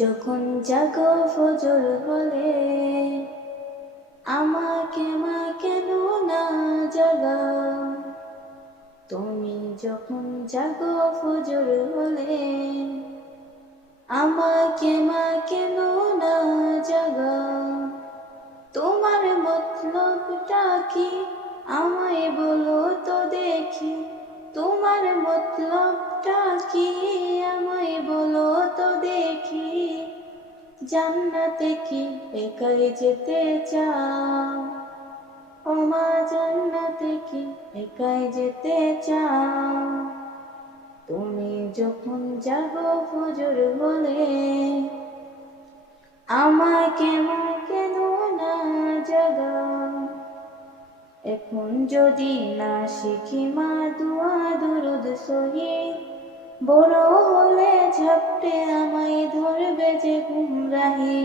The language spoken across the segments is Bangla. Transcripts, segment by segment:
যখন জাগো ফজর হলে, আমাকে মা কেন না জাগাও? তুমি যখন জাগো ফজর হলে, আমাকে মা কেন না জাগাও? তোমার মতলবটা কি আমায় বলো তো দেখি, তোমার মতলবটা কি আমায় বলো তো দেখি। জান্নাতে কি একাই যেতে চাও? ও মা জান্নাতে কি একাই যেতে চাও? তুমি যখন জাগো ফজর হলে, আমাকে মা কেন না জাগাও? এখন যদি না শিখি মা দুয়া দুরুদ সহি, বড় হলে ঝাপটে আমায় ধরবে যে গুমরাহি।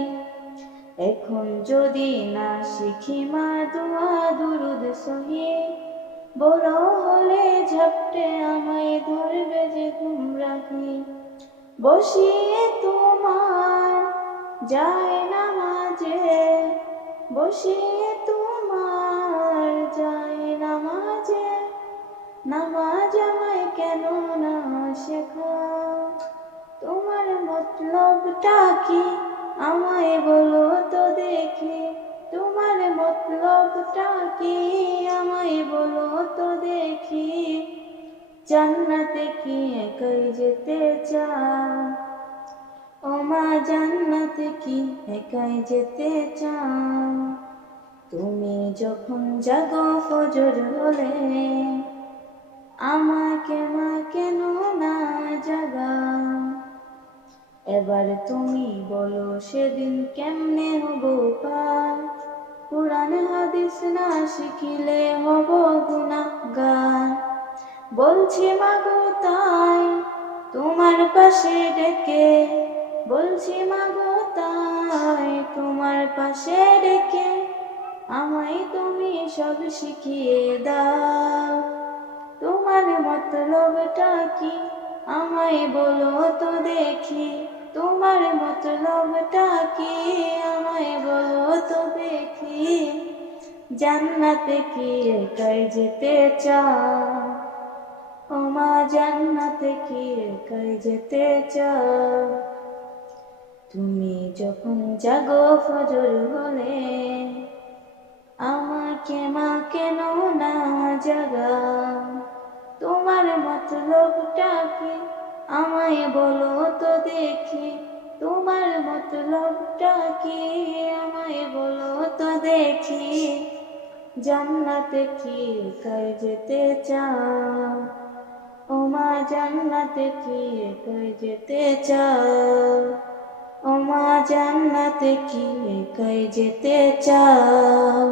এখন যদি না শিখি মা দুয়া দুরুদ সহি, বড় হলে ঝাপটে আমায় ধরবে যে গুমরাহি। বসিয়ে তোমার যায় নামাজে, বসিয়ে তোমার যায় নামাজে, নামাজ আমায় কেন না শেখাও? তোমার মতলবটা কি আমায় বলো তো দেখি, তোমার মতলবটা কি আমায় বলো তো দেখি। জান্নাতে কি একাই যেতে চাও? ও মা জান্নাতে কি একাই যেতে চাও? তুমি যখন জাগো ফজর হলে, আমাকে মা কেন না জাগাও? এবার তুমি বলো সেদিন কেমনে হব পার? কুরআন হাদিস না শিখিলে হব গুনাহগার। বলছি মাগো তাই তোমার পাশে ডেকে, বলছি মাগো তাই তোমার পাশে ডেকে, আমায় তুমি সব শিখিয়ে দাও। তোমার মতলবটা কি আমায় বলো তো দেখি, তোমার মতলবটা কি আমায় বলো তো দেখি। জান্নাতে কি একাই যেতে চাও? ও মা জান্নাতে কি একাই যেতে চাও? তুমি যখন জাগো ফজর হলে, আমাকে মা কেন না জাগাও? তোমার মতলবটা কি আমায় বলো তো দেখি, তোমার মতলবটা কি আমায় বলো তো দেখি। জান্নাতে কি একাই যেতে চাও? ও মা জান্নাতে কি একাই যেতে চাও? ও মা জান্নাতে কি একাই যেতে চাও?